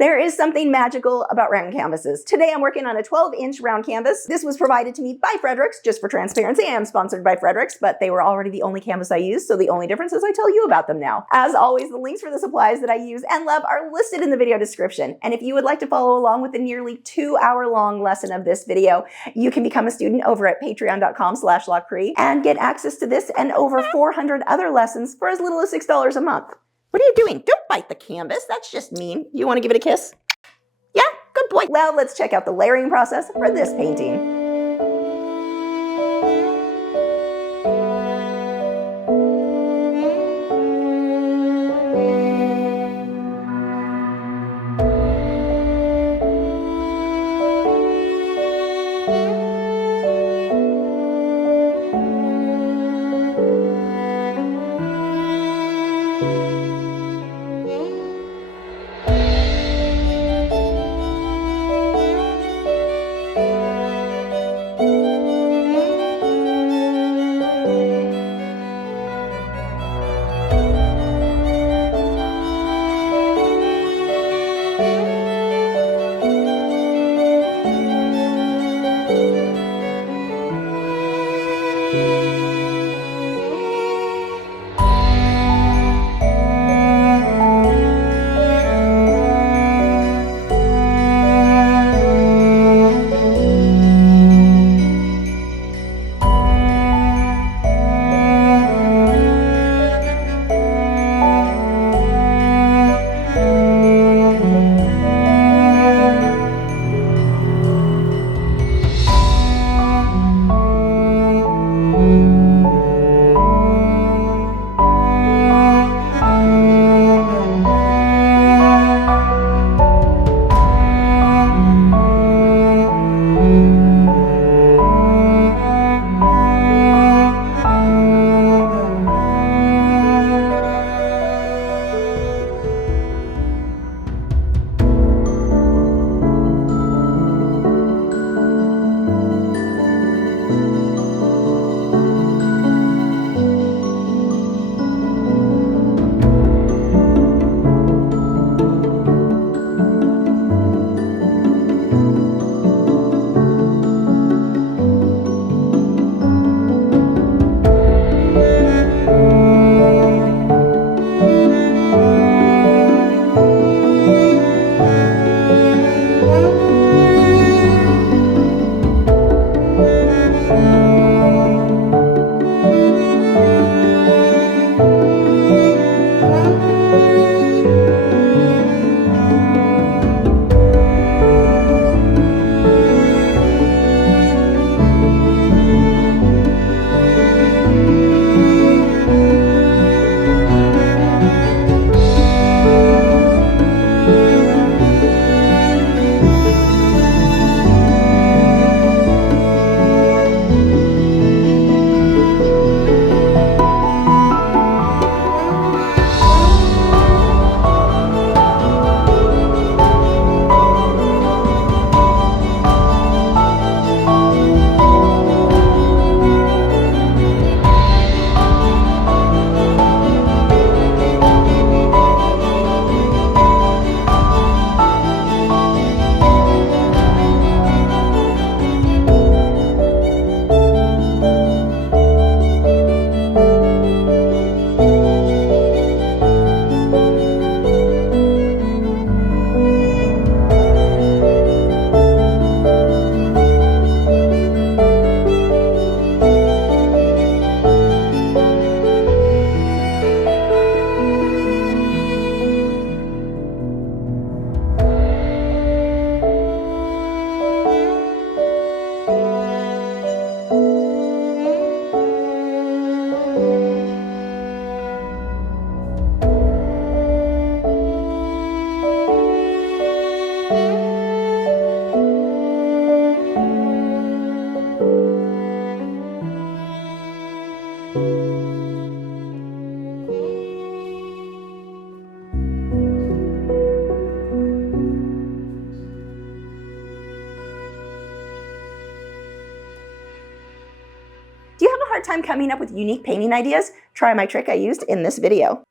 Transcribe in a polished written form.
There is something magical about round canvases. Today I'm working on a 12-inch round canvas. This was provided to me by Fredericks, just for transparency. I am sponsored by Fredericks, but they were already the only canvas I used, so the only difference is I tell you about them now. As always, the links for the supplies that I use and love are listed in the video description. And if you would like to follow along with the nearly 2-hour-long lesson of this video, you can become a student over at patreon.com/Lachri and get access to this and over 400 other lessons for as little as $6 a month. What are you doing? Don't bite the canvas. That's just mean. You want to give it a kiss? Yeah, good boy. Well, let's check out the layering process for this painting. Do you have a hard time coming up with unique painting ideas? Try my trick I used in this video.